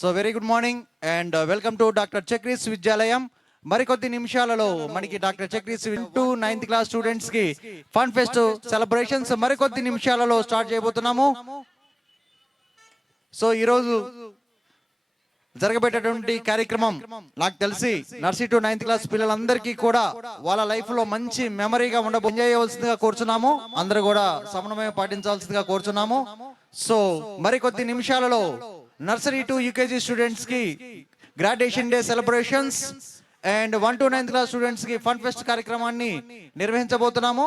So very good morning and welcome to doctor Chakri's Vidyalayam. మరికొద్ది నిమిషాలలో మనకి doctor Chakri's 9th class students కి ఫన్ ఫెస్ట్ సెలబ్రేషన్స్ మరికొద్ది నిమిషాలలో స్టార్ట్ చేయబోతున్నాము. సో ఈరోజు జరగబెట్టేటువంటి కార్యక్రమం నాకు తెలిసి నర్సరీ టు 9th క్లాస్ పిల్లలందరికీ కూడా వాళ్ళ లైఫ్ లో మంచి మెమరీగా ఎంజాయ్ చేయవలసిందిగా కోరుచున్నాము. అందరూ కూడా సమన్వయం పాటించాల్సిందిగా కోరుచున్నాము. సో మరికొద్ది నిమిషాలలో నర్సరీ టు యూకేజీ స్టూడెంట్స్ కి graduation day celebrations and 1 to 9th class students కి ఫన్ ఫెస్ట్ కార్యక్రమాన్ని నిర్వహించబోతున్నాము.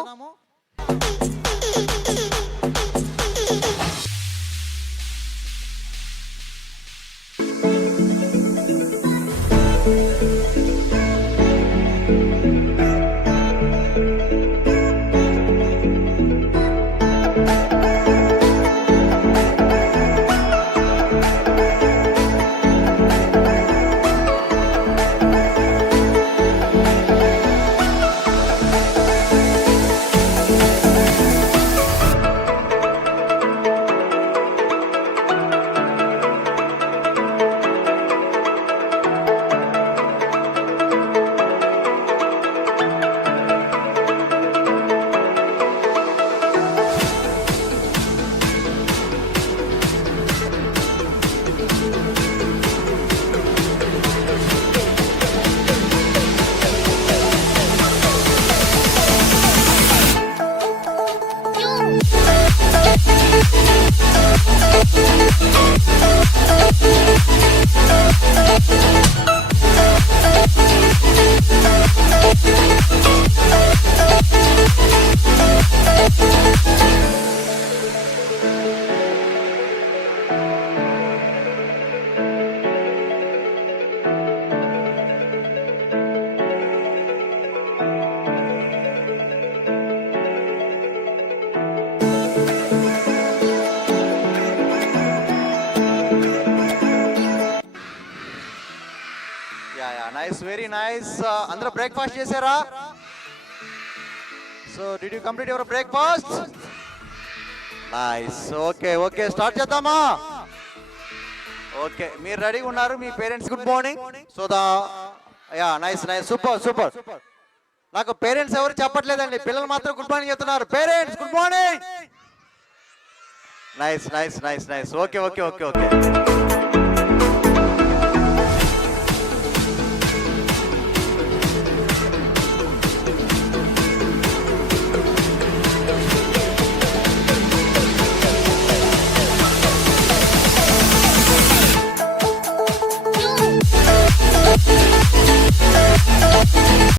Nice, very nice. అందరూ బ్రేక్ఫాస్ట్ చేశారా? So did you complete your breakfast? Nice. Okay okay, start చేద్దామా? ఓకే, మీరు రెడీగా ఉన్నారు? మీ parents good morning. So nice nice, super super. నాకు పేరెంట్స్ ఎవరు చెప్పట్లేదండి, పిల్లలు మాత్రం గుడ్ మార్నింగ్ చెప్తున్నారు. Parents good morning. Nice nice nice nice. Okay okay okay okay. We'll be right back.